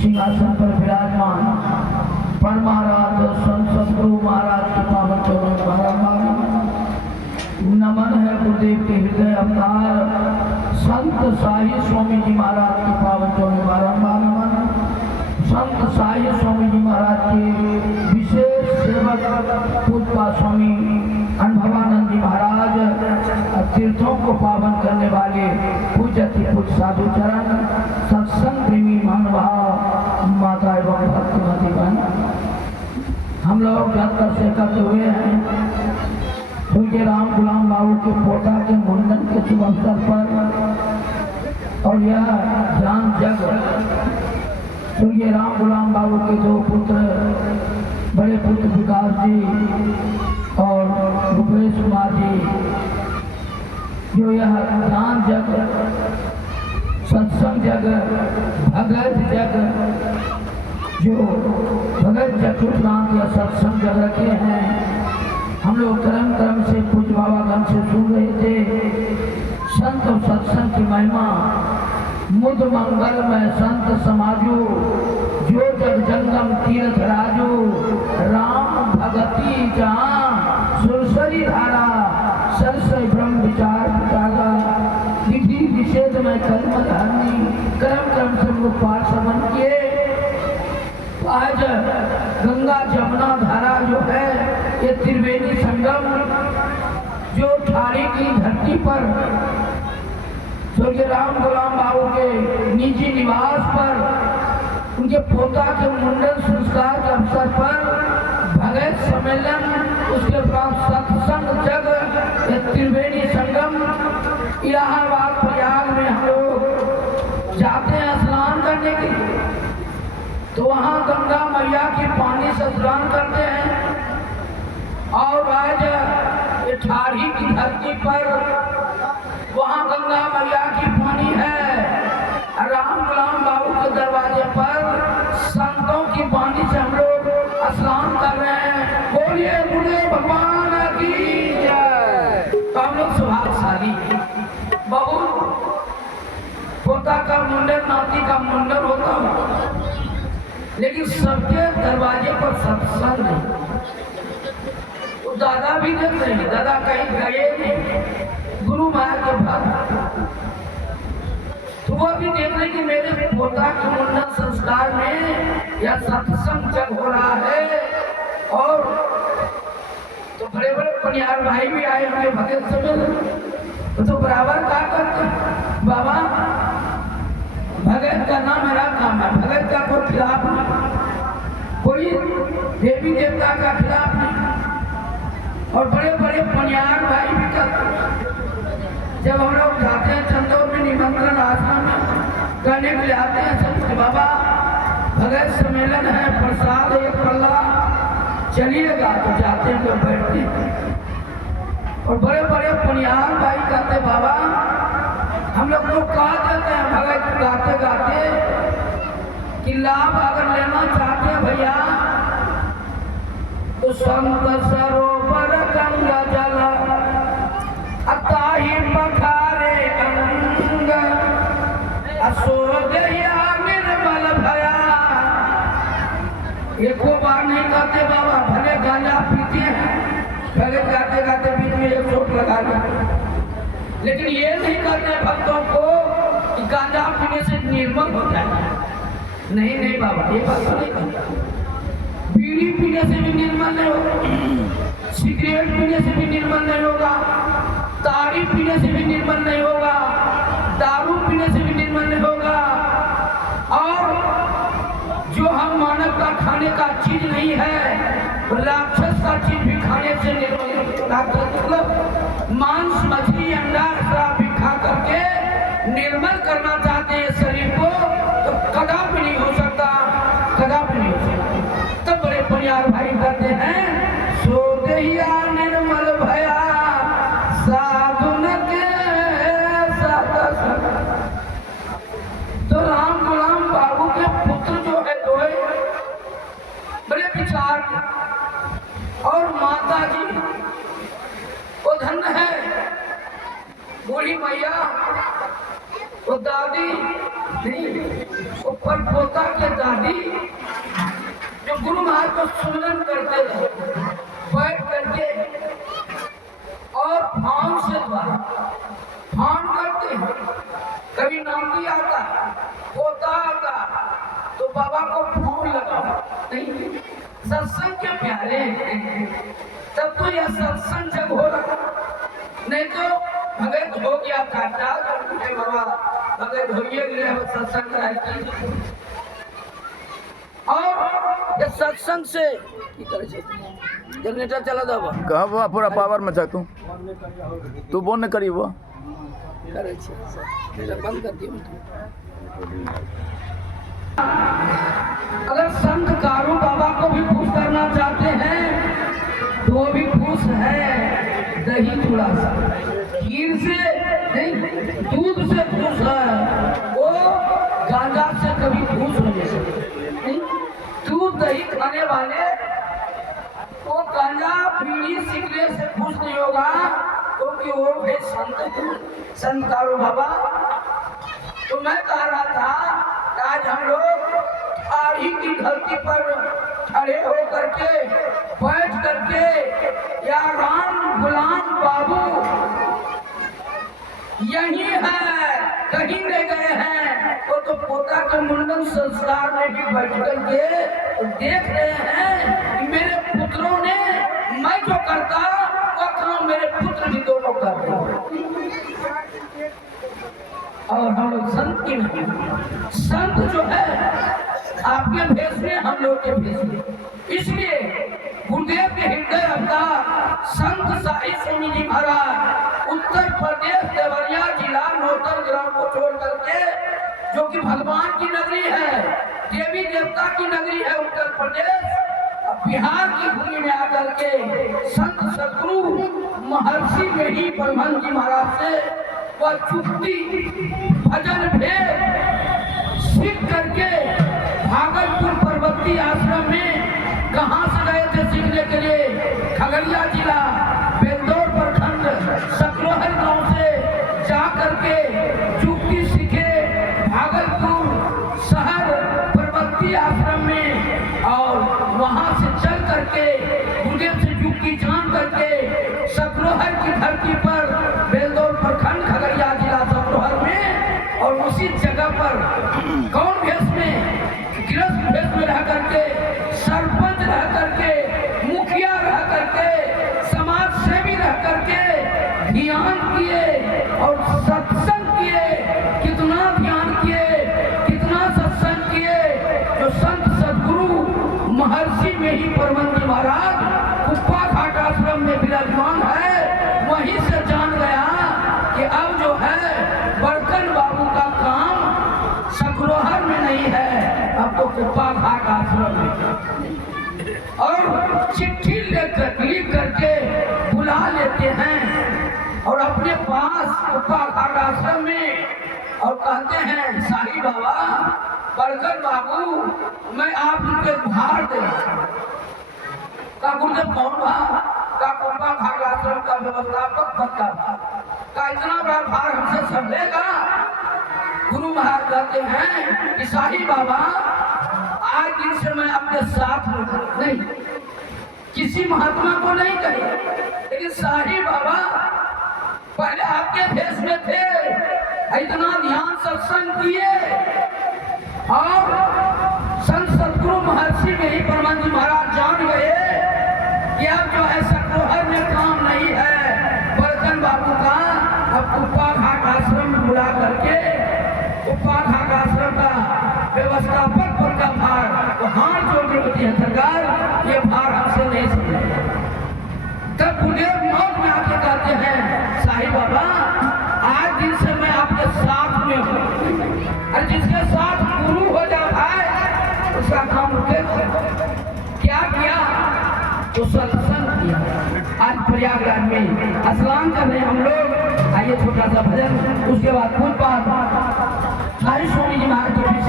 सिंहासन पर विराजमान परमाराध्य संत सतगुरु महाराज के पावन चरणों में बारंबार नमन है। गुरुदेव के हृदय अवतार संत साई स्वामी जी महाराज के पावन चरणों में बारंबार नमन। संत साई स्वामी जी महाराज के विशेष सेवक पूज्य स्वामी अनुभवानंद जी महाराज तीर्थों को पावन करने वाले पूज्य पूज्य साधु चरण सत्संग प्रेमी महानुभाव माता एवं भक्तिमती बहन, हम लोग यात्रा से एकत्र हुए हैं पूज्य राम गुलाम बाबू के पोता के मुंडन के शुभ अवसर पर। और यह ज्ञान जग पूज्य राम गुलाम बाबू के दो पुत्र बड़े पुत्र विकास जी और भूपेश कुमार जी, जो यह ज्ञान जग सत्संग जग भगत जग जो भगत जगुप्रांत या सत्संग जग रखे हैं, हम लोग क्रम क्रम से पूज्य बाबागण से सुन रहे थे। संत और सत्संग की महिमा मुद मंगल में संत समाजो जो जग जंगम तीर्थ राजो राम भगती जहाँ सुरसरी धारा सरसई ब्रह्म विचार पितागा विधि निषेध में कर्म धरनी क्रम क्रम से लोग पाठ श्रवण किए। आज गंगा जमुना धारा जो है ये त्रिवेणी संगम जो ठाड़ी की धरती पर स्वर्गीय राम गुलाम बाबू के निजी निवास पर उनके पोता के मुंडन संस्कार के अवसर पर भगत सम्मेलन, उसके बाद सत्संग जग त्रिवेणी संगम इलाहाबाद प्रयाग में हम लोग जाते हैं स्नान करने के लिए। तो वहाँ गंगा मैया के पानी से स्नान करते हैं और आज ये ठाड़ी की धरती पर वहाँ गंगा मैया की पानी है। राम गुलाम बाबू के दरवाजे पर संतों की पानी से हम लोग स्नान कर रहे हैं। बोलिए गुरुदेव भगवान की जय। तो हम लोग सुभागशाली बहुत पोता का मुंडन नाती का मुंडन होता है, लेकिन सबके दरवाजे पर सत्संग नहीं। तो दादा भी देख रहे हैं, दादा कहीं गए नहीं, गुरु महाराज के भक्त, तो वो भी देख रहे कि मेरे पोता के मुंडन संस्कार में यह सत्संग जग हो रहा है। और तो बड़े बड़े पनियार भाई भी आए हमें भगत सम्मेलन, तो बराबर कहा करते बाबा भगत का नाम मेरा काम है, भगत का कोई खिलाफ नहीं, कोई देवी देवता का खिलाफ नहीं। और बड़े बड़े पनियार भाई भी करते, जब हम लोग जाते हैं चंदौर में निमंत्रण आश्रम में करने के लिए आते हैं सबसे बाबा भगत सम्मेलन है, प्रसाद एक पल्ला चलिएगा, तो जाते हैं तो बैठते हैं। और बड़े बड़े पनियार भाई कहते बाबा हम लोग तो कहा देते हैं भगत गाते गाते कि लाभ अगर लेना चाहते हैं भैया तो संत सरोवर गंगा जल अताही पखारे अंग असोदया निर्मल भया। एको बार नहीं कहते बाबा, भले गांजा पीते हैं, भले गाते गाते बीच में एक चोट लगा देते, लेकिन ये नहीं करते भक्तों को कि गांजा पीने से निर्मल हो जाए। नहीं नहीं बाबा, ये बात तो नहीं करता। बीड़ी पीने से भी निर्मल नहीं होगा, सिगरेट पीने से भी निर्मल नहीं होगा, ताड़ी पीने से भी निर्मल नहीं होगा, दारू पीने से भी निर्मल नहीं होगा। और जो हम मानव का खाने का चीज नहीं है, राक्षस का चीज भी खाने से निर्मल, राक्षस मतलब मांस मछली अंडा शराब भी खा करके निर्मल करना चाहते हैं शरीर को, तो कदापि नहीं हो सकता, कदापि नहीं हो सकता। तब बड़े परिवार भाई कहते हैं सोदहिया निर्मल भया साधुन के साथ। तो राम गुलाम बाबू के पुत्र जो है दो बड़े विचार, और माता जी वो धन है बूढ़ी मैया, वो दादी नहीं, वो पर पोता के दादी समाधि जो गुरु महाराज को सुमिरन करते रहे बैठ करके और फाउन से द्वारा फाउन करते हैं। कभी नाती आता पोता आता तो बाबा को फाउन लगाओ नहीं, सत्संग के प्यारे हैं, तब तो यह सत्संग जब हो रहा, नहीं तो भगत हो गया काटा बाबा भगत हो गया सत्संग कराई। और ये सत्संग से जनरेटर चला दो कहा बा पूरा पावर में तू तू बोल न करी वो बंद कर दियो। अगर संत कारू बाबा को भी खुश करना चाहते हैं तो वो भी खुश है दही थोड़ा सा खीर से नहीं, दूध से खुश है वो, गांजा से कभी खुश नहीं सकते। दूध दही खाने वाले वो गांजा बीड़ी सीखने से खुश नहीं होगा, क्योंकि वो है संत कारू बाबा। तो मैं कह रहा था आज हम लोग आड़ी की धरती पर खड़े हो करके बैठ करके या राम गुलाम बाबू यही है, कहीं नहीं गए हैं। वो तो पोता के मुंडन संस्कार में भी बैठ करके देख रहे हैं कि मेरे पुत्रों ने मैं जो करता वो काम मेरे पुत्र भी दोनों कर रहे। और हम लोग संत की नहीं, संत जो है आपके भेष में हम लोग के भेष में, इसलिए गुरुदेव के हृदय अवतार संत साई स्वामी जी महाराज उत्तर प्रदेश देवरिया जिला नौतन ग्राम को छोड़ करके, जो कि भगवान की नगरी है, देवी देवता की नगरी है उत्तर प्रदेश, बिहार की भूमि में आकर के संत सदगुरु महर्षि मेरी परमहंस जी महाराज से वह चुप्ती भजन भेद सीख करके भागलपुर पर्वतीय आश्रम में कहाँ से गए थे सीखने के लिए, खगड़िया जिला बेलदौर प्रखंड सकरोहर गांव से जा करके चुप्ती सीखे भागलपुर शहर पर्वतीय आश्रम में, और वहां से चल करके गुरुदेव से चुप्ती जान करके सकरोहर की धरती पर बेलदौर प्रखंड खगड़िया जिला सकरोहर में, और उसी जगह पर कौन भेष में, गृहस्थ भेष में रह करके, सरपंच रह करके, मुखिया रह करके, समाज सेवी रह करके ध्यान किए और सत्संग किए। कितना ध्यान किए, कितना सत्संग किए, जो संत सदगुरु महर्षि मेरी परमहंस जी महाराज कुप्पा घाट आश्रम में विराजमान है, वहीं से जान गया कि अब जो है बड़कन बाबू का काम सकरोहर में नहीं है, अब तो कुप्पा घाट आश्रम में। और चिट्ठी लिख करके बुला लेते हैं और अपने पास कुप्पा घाट आश्रम में, और कहते हैं साईं बाबा बड़कन बाबू मैं आप उनके भार दे का गुरुदेव कौन भार का कुप्पा घाट आश्रम का व्यवस्थापक पद का इतना बड़ा भार हमसे संभलेगा। गुरु महाराज कहते हैं कि साईं बाबा आज दिन से मैं अपने साथ नहीं, किसी महात्मा को नहीं कही, लेकिन साईं बाबा पहले आपके भेष में थे, इतना ध्यान सत्संग किए, और संत सदगुरु महर्षि मेरी परमहंस जी महाराज जान गए कि अब जो है सकरोहर में काम नहीं है बड़कन बाबू का, अब कुप्पा घाट आश्रम में बुला करके कुप्पा घाट आश्रम का व्यवस्थापक पद का भार, तो हाथ जोड़ के होती है सरकार, ये भार हमसे नहीं समझेगा। तब गुरुदेव मौत में आके कहते हैं साईं बाबा आज दिन से मैं आपके साथ में हूँ, और जिसके साथ गुरु हो जाता है उसका काम रुके। क्या किया तो सत्संग किया। आज प्रयागराज में स्नान कर रहे हम लोग, आइए छोटा सा भजन, उसके बाद पूजपाठ साईं स्वामी जी महाराज